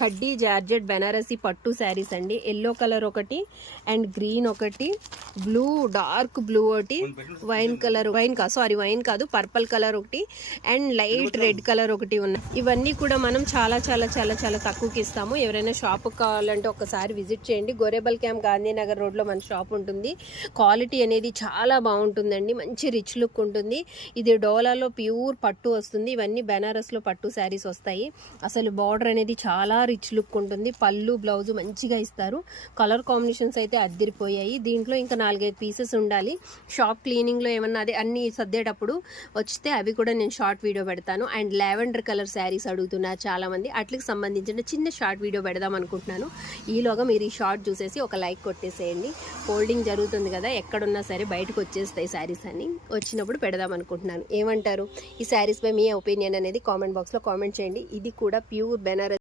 కడ్డీ జార్జెట్ బెనారసి పట్టు శారీస్ అండి. ఎల్లో కలర్ ఒకటి అండ్ గ్రీన్ ఒకటి, బ్లూ డార్క్ బ్లూ ఒకటి, వైన్ కాదు పర్పుల్ కలర్ ఒకటి అండ్ లైట్ రెడ్ కలర్ ఒకటి ఉన్నాయి. ఇవన్నీ కూడా మనం చాలా చాలా చాలా చాలా తక్కువకి ఇస్తాము. ఎవరైనా షాప్ కావాలంటే ఒకసారి విజిట్ చేయండి. గోరేబల్ క్యాంప్ గాంధీనగర్ రోడ్లో మన షాప్ ఉంటుంది. క్వాలిటీ అనేది చాలా బాగుంటుందండి, మంచి రిచ్ లుక్ ఉంటుంది. ఇది డోలాలో ప్యూర్ పట్టు వస్తుంది. ఇవన్నీ బెనారస్లో పట్టు శారీస్ వస్తాయి. అసలు బార్డర్ అనేది చాలా రిచ్ లుక్ ఉంటుంది. పళ్ళు బ్లౌజ్ మంచిగా ఇస్తారు. కలర్ కాంబినేషన్స్ అయితే అద్దిరిపోయాయి. దీంట్లో ఇంకా 4-5 పీసెస్ ఉండాలి. షాప్ క్లీనింగ్లో ఏమన్నా అదే అన్ని సర్దేటప్పుడు వస్తే అవి కూడా నేను షార్ట్ వీడియో పెడతాను. అండ్ లావెండర్ కలర్ శారీస్ అడుగుతున్నారు చాలామంది. అట్లకి సంబంధించిన చిన్న షార్ట్ వీడియో పెడదాం అనుకుంటున్నాను. ఈలోగా మీరు ఈ షార్ట్ చూసేసి ఒక లైక్ కొట్టేసేయండి. ఫోల్డింగ్ జరుగుతుంది కదా, ఎక్కడున్నా సరే బయటకు వచ్చేస్తాయి శారీస్ అని. వచ్చినప్పుడు పెడదాం అనుకుంటున్నాను. ఏమంటారు? ఈ శారీస్ పై మీ ఒపీనియన్ అనేది కామెంట్ బాక్స్లో కామెంట్ చేయండి. ఇది కూడా ప్యూర్ బెనారస్